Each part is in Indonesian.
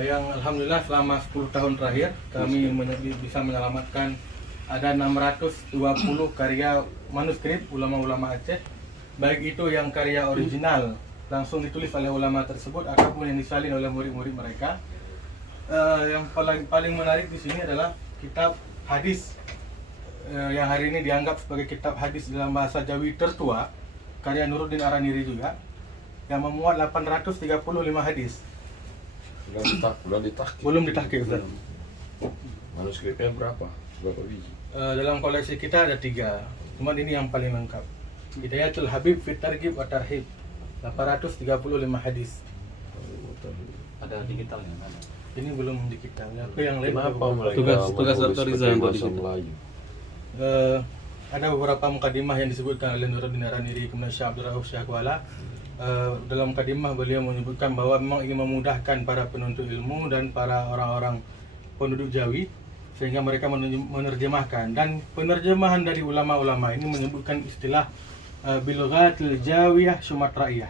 yang alhamdulillah selama 10 tahun terakhir kami bisa menyelamatkan ada 620 karya manuskrip ulama-ulama Aceh, baik itu yang karya original langsung ditulis oleh ulama tersebut ataupun yang disalin oleh murid-murid mereka. Yang paling menarik di sini adalah kitab hadis yang hari ini dianggap sebagai kitab hadis dalam bahasa Jawi tertua, karya Nuruddin Araniri juga, yang memuat 835 hadis. Belum ditahqiq, Ustaz. Manuskripnya berapa biji? Dalam koleksi kita ada 3, cuma ini yang paling lengkap. Hidayatul Habib Fit Targhib wa Tarhib, 835 hadis. Ada digitalnya mana? Ini belum digital. Aku yang lain. Kenapa mereka tugas Dr. Riza pakai untuk bahasa digital? Melayu? Ada beberapa mukadimah yang disebutkan oleh Nuruddin Araniri, kemudian Syekh Abdul Rauf Syahkuala. Dalam mukadimah beliau menyebutkan bahwa memang ingin memudahkan para penuntut ilmu dan para orang-orang penduduk Jawi sehingga mereka menerjemahkan, dan penerjemahan dari ulama-ulama ini menyebutkan istilah bilghatil Jawiyah Sumatraiyah.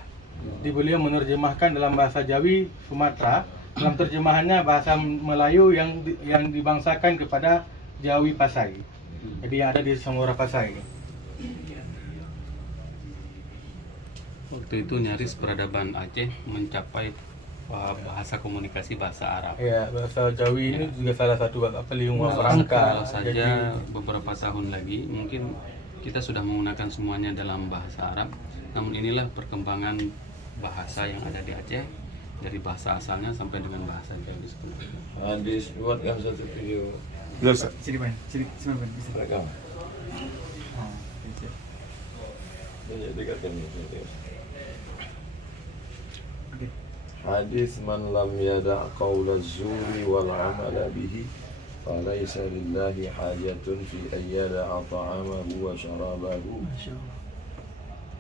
Jadi beliau menerjemahkan dalam bahasa Jawi Sumatera, dalam terjemahannya bahasa Melayu yang dibangsakan kepada Jawi Pasai. Jadi yang ada di Samora Pasai. Waktu itu nyaris peradaban Aceh mencapai bahasa komunikasi bahasa Arab. Ya, bahasa Jawi ini juga salah satu lingkungan Kalau perangkat. saja beberapa tahun lagi mungkin kita sudah menggunakan semuanya dalam bahasa Arab. Namun inilah perkembangan bahasa yang ada di Aceh, dari bahasa asalnya sampai dengan bahasa Jawi sebenarnya. Hadis, buatkan satu video Sini main, sini main. rekam. Ya, dekatkan ini. Hadis man lam yada' qawla zuri wal amala bihi falaysa lillahi hajatun fi ayyada'a ta'amahu wa syarabahu.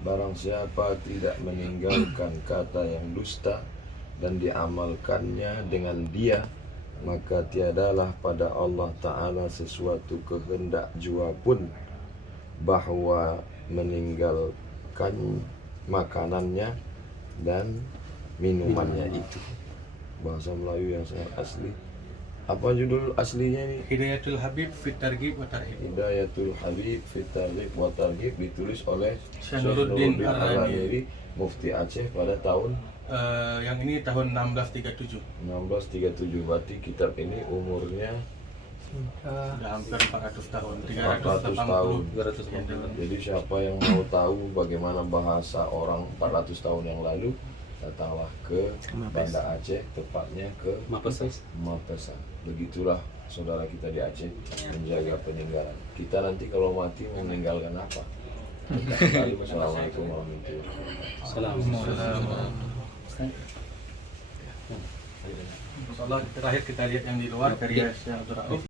Barang siapa tidak meninggalkan kata yang dusta dan diamalkannya dengan dia, maka tiadalah pada Allah Ta'ala sesuatu kehendak jua pun bahwa meninggalkan makanannya dan minumannya itu. Bahasa Melayu yang sangat asli. Apa judul aslinya ini? Hidayatul Habib Fit Targhib wa Tarhib. Hidayatul Habib Fit Targhib wa Tarhib, ditulis oleh Syekh Nuruddin Araniri, Mufti Aceh pada tahun yang ini tahun 1637. 1637. Berarti kitab ini umurnya Sudah hampir 400 tahun. 400 tahun. 380. Jadi siapa yang mau tahu bagaimana bahasa orang 400 tahun yang lalu, datanglah ke Banda Aceh, tepatnya ke Mapesa. Begitulah saudara kita di Aceh menjaga peninggalan. Kita nanti kalau mati mau meninggalkan apa? Assalamualaikum warahmatullahi wabarakatuh. Assalamualaikum. Insyaallah terakhir kita lihat yang di luar karya Syekh Abdul Rauf.